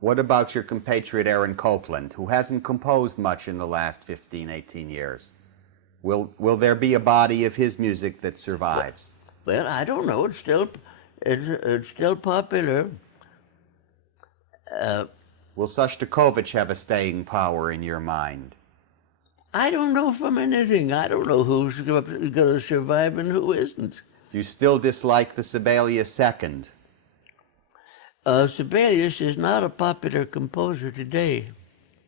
What about your compatriot Aaron Copland, who hasn't composed much in the last 15, 18 years? Will there be a body of his music that survives? Well, I don't know. It's still popular. Will Shostakovich have a staying power in your mind? I don't know from anything. I don't know who's going to survive and who isn't. You still dislike the Sibelius Second? Sibelius is not a popular composer today,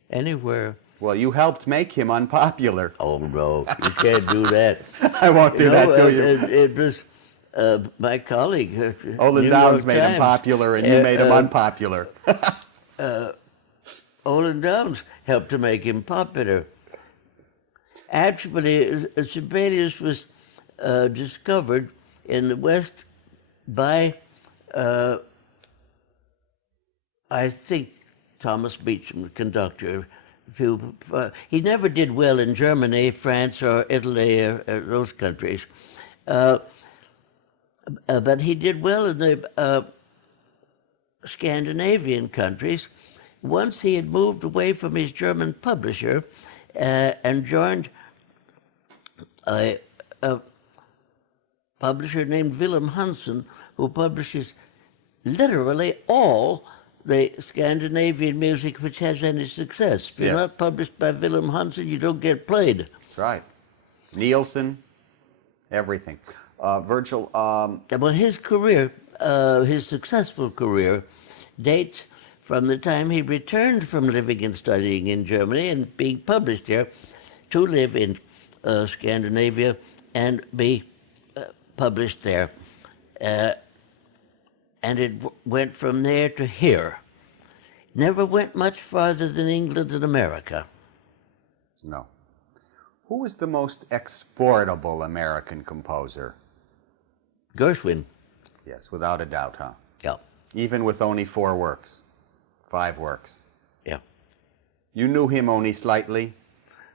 anywhere. Well, you helped make him unpopular. Oh, no, you can't do that. I won't do that to you. It was my colleague. Olin Downs made him popular and you made him unpopular. Olin Downs helped to make him popular. Actually, Sibelius was discovered in the West by, I think, Thomas Beecham, the conductor. He never did well in Germany, France, or Italy, or those countries. But he did well in the Scandinavian countries. Once he had moved away from his German publisher and joined a publisher named Willem Hansen, who publishes literally all the Scandinavian music which has any success. If you're not published by Willem Hansen, you don't get played. That's right. Nielsen, everything. Virgil... Well, his career, his successful career, dates from the time he returned from living and studying in Germany and being published here to live in Scandinavia and be published there. And it went from there to here. Never went much farther than England and America. No. Who was the most exportable American composer? Gershwin. Yes, without a doubt, huh? Yeah. Even with only 4 works, 5 works. Yeah. You knew him only slightly?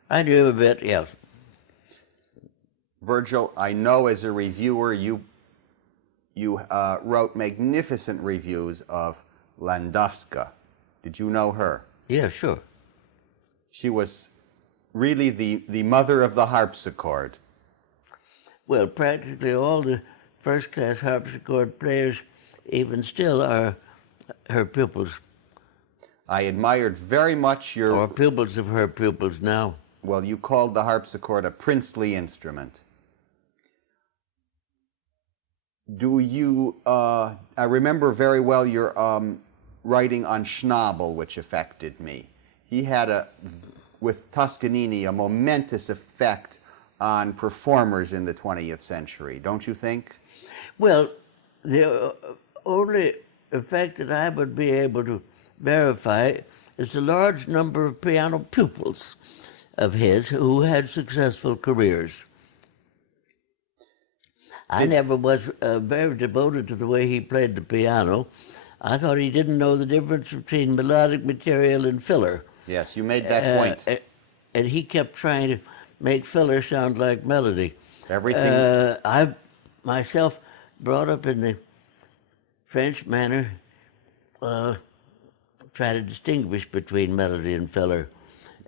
I knew him a bit, yes. Virgil, I know as a reviewer you wrote magnificent reviews of Landowska. Did you know her? Yeah, sure. She was really the mother of the harpsichord. Well, practically all the first-class harpsichord players, even still, are her pupils. I admired very much your... Or pupils of her pupils now. Well, you called the harpsichord a princely instrument. Do you... I remember very well your writing on Schnabel, which affected me. He had, with Toscanini, a momentous effect on performers in the 20th century, don't you think? Well, the only effect that I would be able to verify is the large number of piano pupils of his who had successful careers. I never was very devoted to the way he played the piano. I thought he didn't know the difference between melodic material and filler. Yes, you made that point. And he kept trying to make filler sound like melody. Everything... I myself brought up in the French manner, try to distinguish between melody and filler.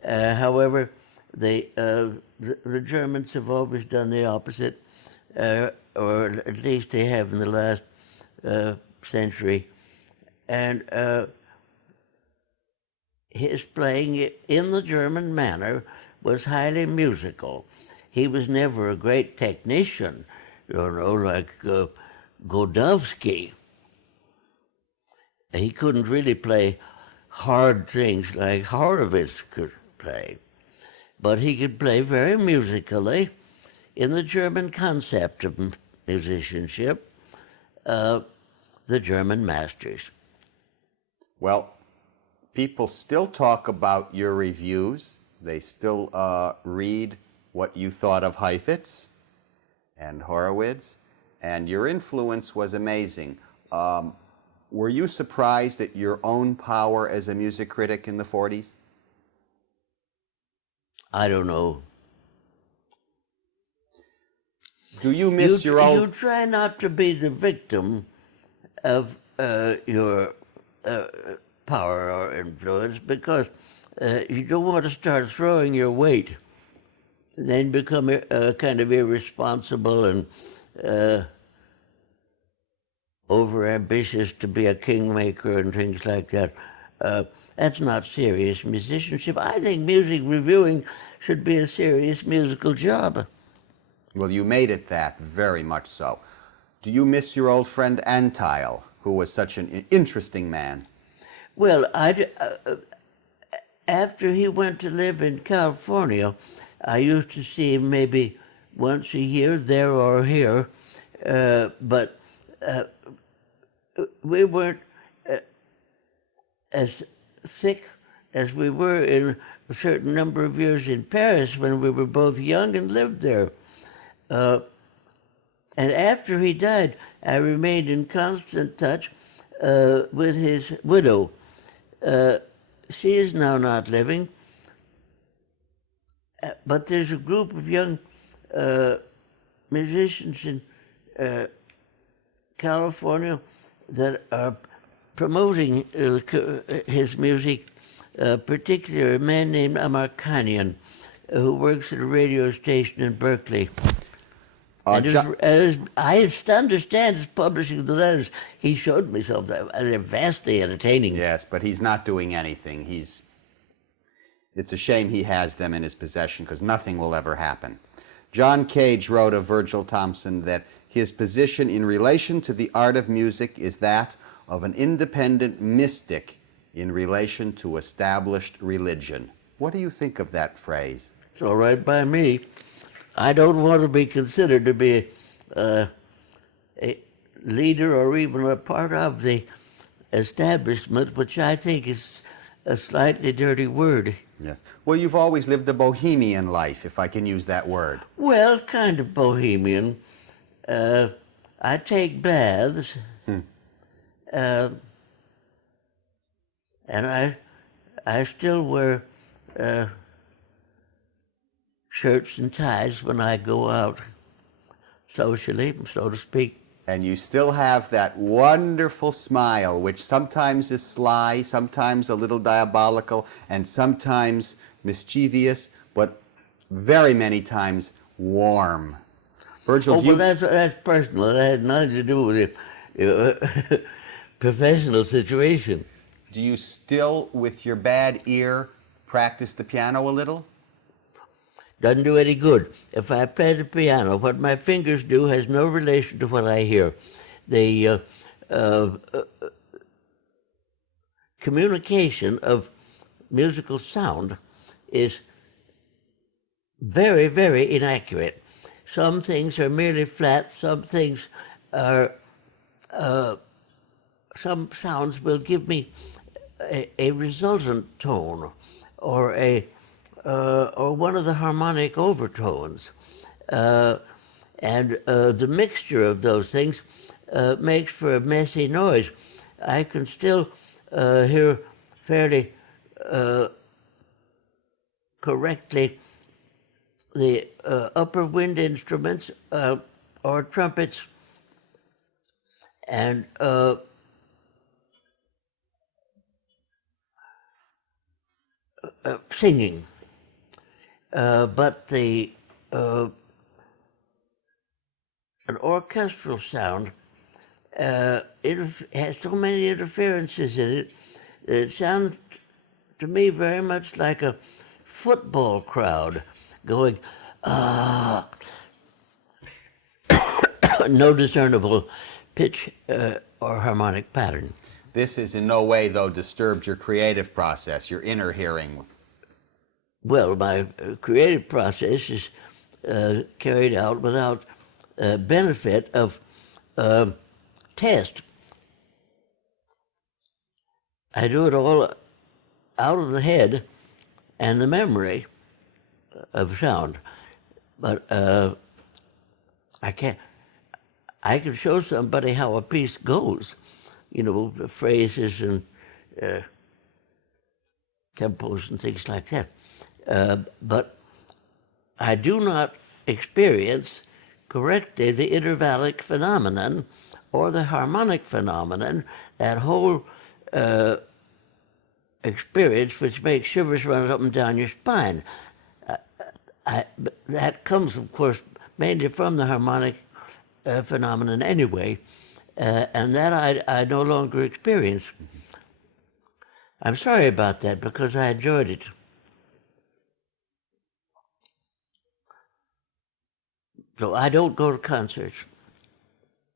However, the Germans have always done the opposite, or at least they have in the last century. And his playing in the German manner was highly musical. He was never a great technician, you know, like Godowsky. He couldn't really play hard things like Horowitz could play, but he could play very musically in the German concept of musicianship, the German masters. Well, people still talk about your reviews. They still read what you thought of Heifetz and Horowitz, and your influence was amazing. Were you surprised at your own power as a music critic in the 40s? I don't know. Do you miss your own... You try not to be the victim of your power or influence because you don't want to start throwing your weight, then become kind of irresponsible and overambitious to be a kingmaker and things like that. That's not serious musicianship. I think music reviewing should be a serious musical job. Well, you made it that, very much so. Do you miss your old friend Antile, who was such an interesting man? Well, after he went to live in California, I used to see him maybe once a year, there or here, but we weren't as thick as we were in a certain number of years in Paris when we were both young and lived there. And after he died, I remained in constant touch with his widow. She is now not living, but there's a group of young musicians in California that are promoting his music, particularly a man named Amarkanian, who works at a radio station in Berkeley. And I understand his publishing the letters. He showed me some. They're vastly entertaining. Yes, but he's not doing anything. It's a shame he has them in his possession because nothing will ever happen. John Cage wrote of Virgil Thomson that his position in relation to the art of music is that of an independent mystic in relation to established religion. What do you think of that phrase? It's all right by me. I don't want to be considered to be a leader or even a part of the establishment, which I think is a slightly dirty word. Yes. Well, you've always lived a bohemian life, if I can use that word. Well, kind of bohemian. I take baths, and I still wear shirts and ties when I go out socially, so to speak. And you still have that wonderful smile, which sometimes is sly, sometimes a little diabolical, and sometimes mischievous, but very many times warm. Virgil, that's personal. That had nothing to do with the professional situation. Do you still, with your bad ear, practice the piano a little? Doesn't do any good. If I play the piano, what my fingers do has no relation to what I hear. The communication of musical sound is very, very inaccurate. Some things are merely flat, some things are, some sounds will give me a resultant tone or one of the harmonic overtones. And the mixture of those things makes for a messy noise. I can still hear fairly correctly the upper wind instruments or trumpets and singing. But the an orchestral sound, it has so many interferences in it. It sounds to me very much like a football crowd going, no discernible pitch or harmonic pattern. This has in no way, though, disturbed your creative process, your inner hearing. Well, my creative process is carried out without benefit of test. I do it all out of the head and the memory of sound, but I can show somebody how a piece goes, you know, phrases and tempos and things like that. But I do not experience correctly the intervallic phenomenon or the harmonic phenomenon, that whole experience which makes shivers run up and down your spine. But that comes, of course, mainly from the harmonic phenomenon anyway, and that I no longer experience. I'm sorry about that because I enjoyed it. So I don't go to concerts,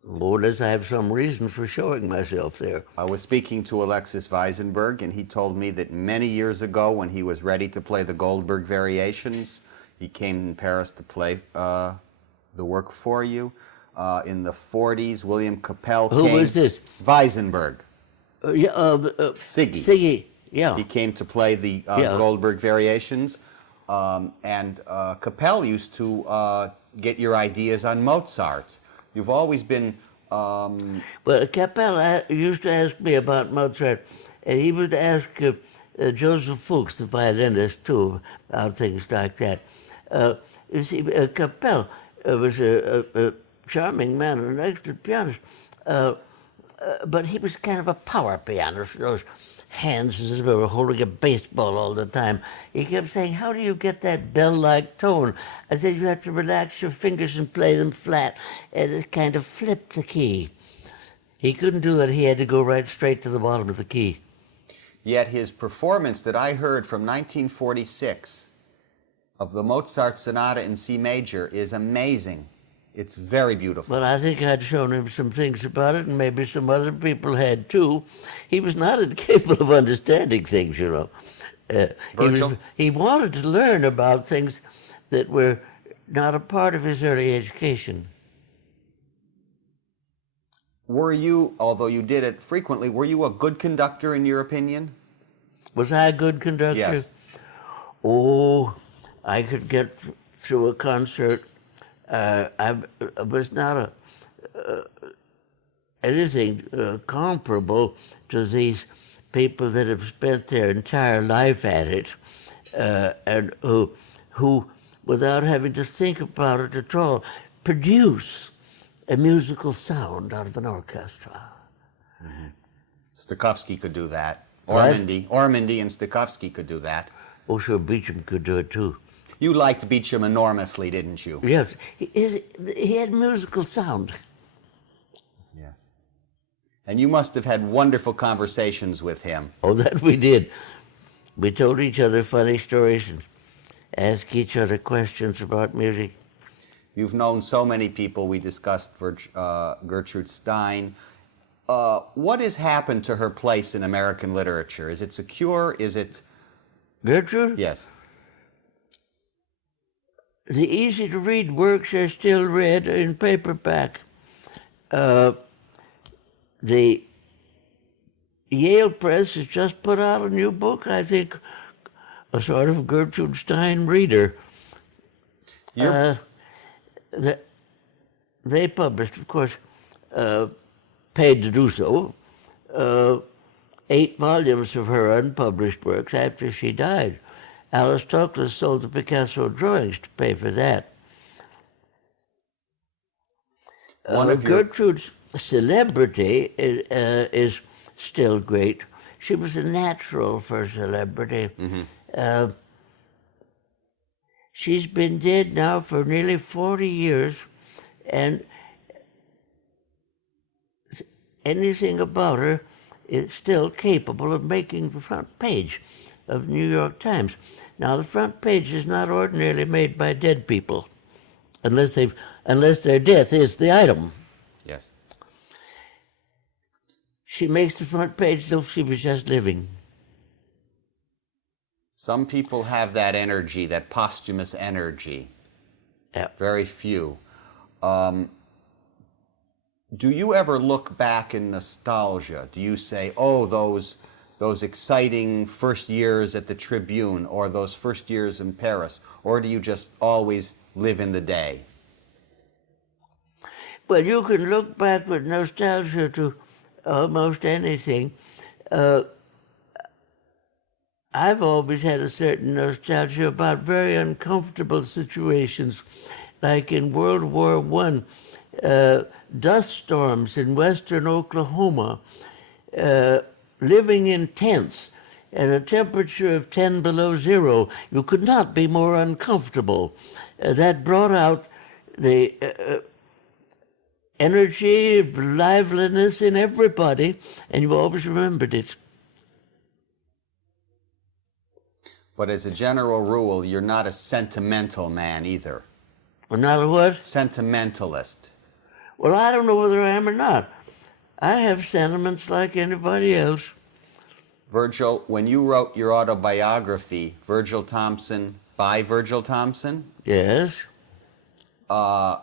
more or less I have some reason for showing myself there. I was speaking to Alexis Weisenberg, and he told me that many years ago, when he was ready to play the Goldberg Variations, he came in Paris to play the work for you. In the 40s, William Capell came. Who was this? Weisenberg. Siggy. Siggy. Yeah. He came to play the Goldberg Variations. And Capell used to get your ideas on Mozart. You've always been... Well, Capell used to ask me about Mozart, and he would ask Joseph Fuchs, the violinist, too, about things like that. You see, Capell was a charming man and an excellent pianist, but he was kind of a power pianist, those hands as if he were holding a baseball all the time. He kept saying, how do you get that bell-like tone? I said, you have to relax your fingers and play them flat, and it kind of flipped the key. He couldn't do that. He had to go right straight to the bottom of the key. Yet his performance that I heard from 1946 of the Mozart Sonata in C major is amazing. It's very beautiful. Well, I think I'd shown him some things about it, and maybe some other people had too. He was not incapable of understanding things, you know. Virgil? He wanted to learn about things that were not a part of his early education. Were you, although you did it frequently, were you a good conductor in your opinion? Was I a good conductor? Yes. Oh, I could get through a concert. I was not anything comparable to these people that have spent their entire life at it, and who, without having to think about it at all, produce a musical sound out of an orchestra. Mm-hmm. Stokowski could do that. What? Ormandy and Stokowski could do that. Oh, sure, Beecham could do it too. You liked Beecham enormously, didn't you? Yes, he had musical sound. Yes. And you must have had wonderful conversations with him. Oh, that we did. We told each other funny stories and asked each other questions about music. You've known so many people. We discussed Gertrude Stein. What has happened to her place in American literature? Is it secure? Is it... Gertrude? Yes. The easy-to-read works are still read in paperback. The Yale Press has just put out a new book, I think, a sort of Gertrude Stein reader. They published, of course, paid to do so, 8 volumes of her unpublished works after she died. Alice Toklas sold the Picasso drawings to pay for that. Gertrude's celebrity is still great. She was a natural for celebrity. Mm-hmm. She's been dead now for nearly 40 years, and anything about her is still capable of making the front page of the New York Times. Now, the front page is not ordinarily made by dead people, unless their death is the item. Yes. She makes the front page as if she was just living. Some people have that energy, that posthumous energy. Yeah. Very few. Do you ever look back in nostalgia? Do you say, oh, those exciting first years at the Tribune, or those first years in Paris? Or do you just always live in the day? Well, you can look back with nostalgia to almost anything. I've always had a certain nostalgia about very uncomfortable situations, like in World War I, dust storms in western Oklahoma, living in tents at a temperature of 10 below zero. You could not be more uncomfortable. That brought out the energy, liveliness in everybody, and you always remembered it. But as a general rule, you're not a sentimental man either. Well, not a what? Sentimentalist. Well, I don't know whether I am or not. I have sentiments like anybody else. Virgil, when you wrote your autobiography, Virgil Thomson, by Virgil Thomson, Yes. that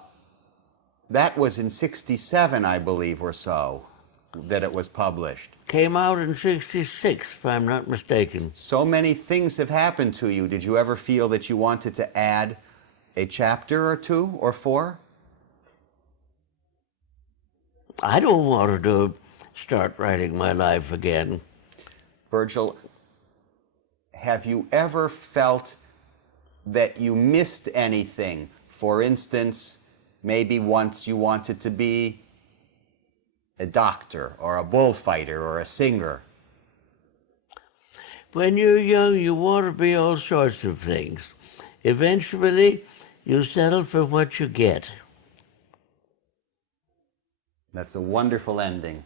was in 67, I believe, or so, that it was published. Came out in 66, if I'm not mistaken. So many things have happened to you. Did you ever feel that you wanted to add a chapter or two or four? I don't want to start writing my life again. Virgil, have you ever felt that you missed anything? For instance, maybe once you wanted to be a doctor or a bullfighter or a singer. When you're young, you want to be all sorts of things. Eventually, you settle for what you get. That's a wonderful ending.